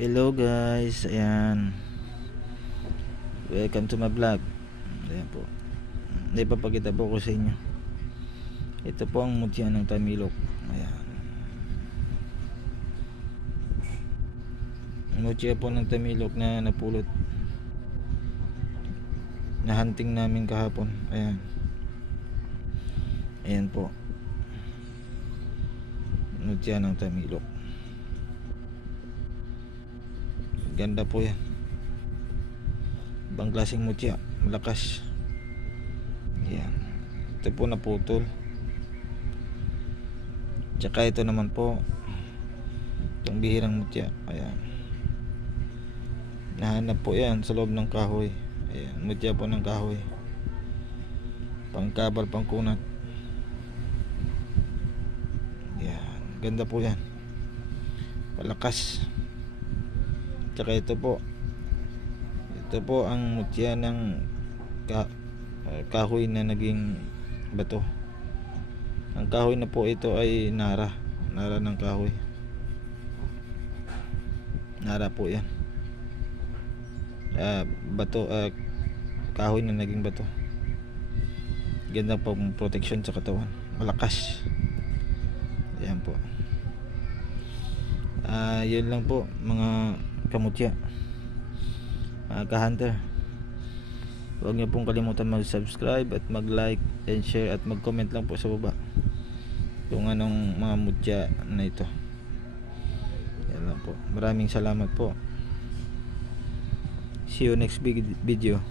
Hello guys, ayan. Welcome to my vlog. Ayan po. Ipapakita po ko sa inyo. Ito po ang mutya ng tamilok. Ayan. Mutya po ng tamilok na napulot. Nahunting namin kahapon. Ayan. Ayan po. Mutya ng tamilok. Ganda po yan. Ibang klaseng mutya, malakas. Yan. Ito po naputol. Tsaka ito naman po, itong bihirang mutya. Ayan. Nahanap po yan sa loob ng kahoy. Ayan, mutya po ng kahoy. Pangkabal, pangkunat. Yan. Ganda po yan. Malakas. Tsaka ito po ang mutya ng kahoy na naging bato. Ang kahoy na po ito ay nara ng kahoy. Nara po yan. Bato, kahoy na naging bato. Ganda po ang protection sa katawan. Malakas. Ayan po. Yun lang po mga kamutya, ka-hunter. Huwag niyo pong kalimutan mag-subscribe at mag-like and share at mag-comment lang po sa baba kung anong mga mutya na ito. Yan lang po. Maraming salamat po. See you next video.